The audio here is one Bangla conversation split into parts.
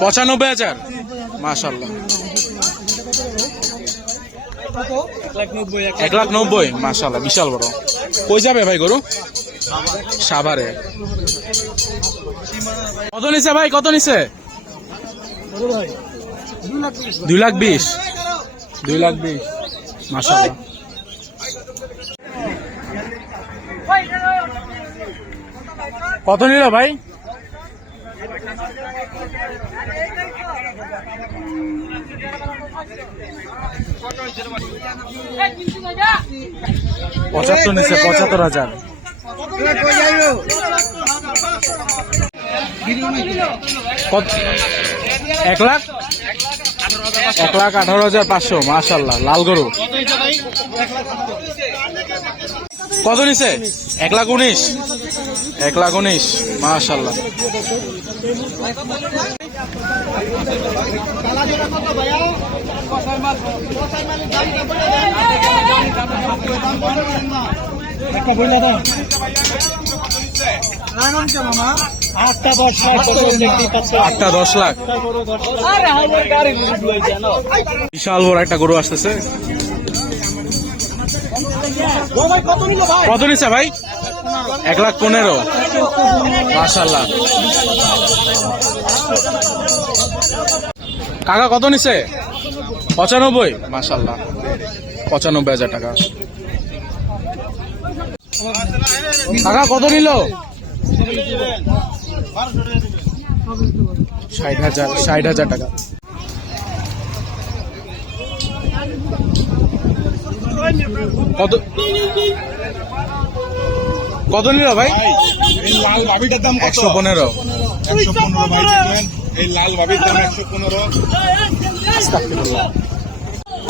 95,000 মাশাআল্লাহ। 1,90,000 মাশাআল্লাহ, বিশাল বড়। কই যাবে ভাই গরু? সাভারে। কত নিছে ভাই, কত নিছে? 2,20,000 2,20,000 মাশাআল্লাহ। কত নিল ভাই? পঁচাত্তর নিচ্ছে, 75,000। কত? 1,18,500 মাশাআল্লাহ, লাল গরু। কত নিছে? 1,19,000 1,19,000 মাশাআল্লাহ। আটটা 10 লাখ। বিশাল বড় একটা গরু আসতেছে। কত নিচ্ছে ভাই? 1,15,000 মাশাআল্লাহ। কাকা কত নিচ্ছে? 95 মাশাআল্লাহ, 95,000 টাকা। কাকা কত নিল? 60,000 টাকা। কত কত নিল ভাই? এই লাল ভাবিটার দাম কত? 115। 115 ভাই দেখলেন, এই লাল ভাবির দাম 115।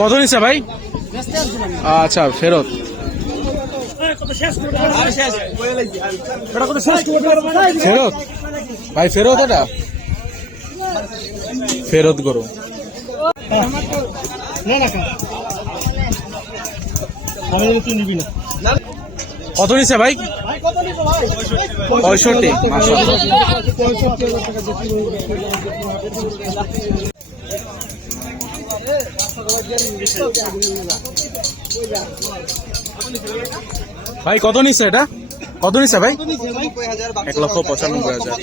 কত নিচ্ছে ভাই? আচ্ছা, ফেরত। ফেরত ভাই, ফেরত। এটা ফেরত গরু। কত নিচ্ছে ভাই? 65 মাশাআল্লাহ। ভাই কত নিচ্ছে এটা? কত নিচ্ছে ভাই? 1,95,000।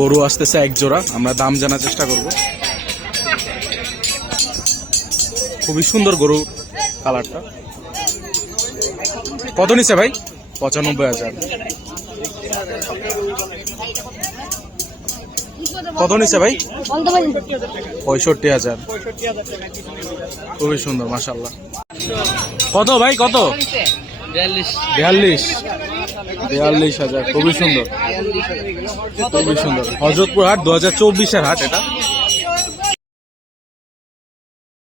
গরু আসতেছে এক জোড়া, আমরা দাম জানার চেষ্টা করব। খুবই সুন্দর গরু, কালারটা। কত নিচ্ছে ভাই? 95,000। কত নিচ্ছে ভাই? 65,000। খুবই সুন্দর মাশাআল্লাহ। কত ভাই, কত? 42,000। খুবই সুন্দর, খুবই সুন্দর। হযরতপুর হাট 2024-এর হাট এটা।